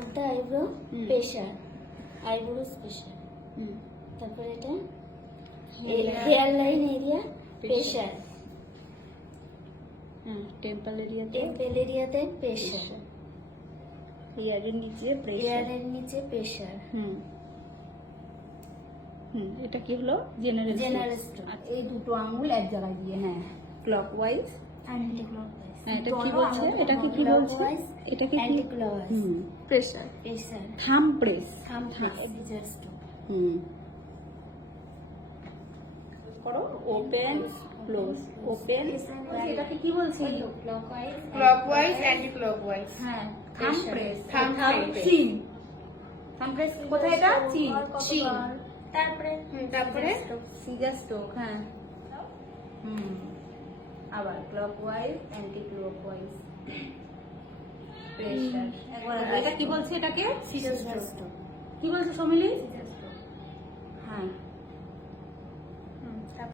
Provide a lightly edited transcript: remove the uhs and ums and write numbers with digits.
Of the eyebrow pressure, eyebrows pressure. তারপরে এটা hair line area pressure, temple এরিয়াতে temple এরিয়াতে প্রেশার, ইয়ারের নিচে প্রেশার। হেয়ারের নিচে প্রেশার। এটা কি হলো? General general stone. এই দুটো আঙ্গুল এক জায়গায় দিয়ে, ক্লকওয়াইজ অ্যান্টি ক্লকওয়াইজ। এটা কি বলছে? এটা কি বলছে? এটা কি অ্যান্টি ক্লকওয়াইজ। প্রেশার। প্রেশার। থাম প্রেস। থাম প্রেস, ডিজার স্টোন। করো ওপেন ক্লোজ, ওপেন। এটাকে কি বলছি? Clockwise, clockwise anti clockwise. হ্যাঁ, থাম প্রেস। থাম প্রেস। চিন। থাম প্রেস কোথায়? এটা চিন। চিন। তারপরে সিজার স্ট্রোক। আবার ক্লকওয়াইজ, অ্যান্টি ক্লকওয়াইজ, প্রেশার। একবার এটা কি বলছে? এটাকে সিজার স্টোন। কি বলছে সমিলি? হ্যাঁ,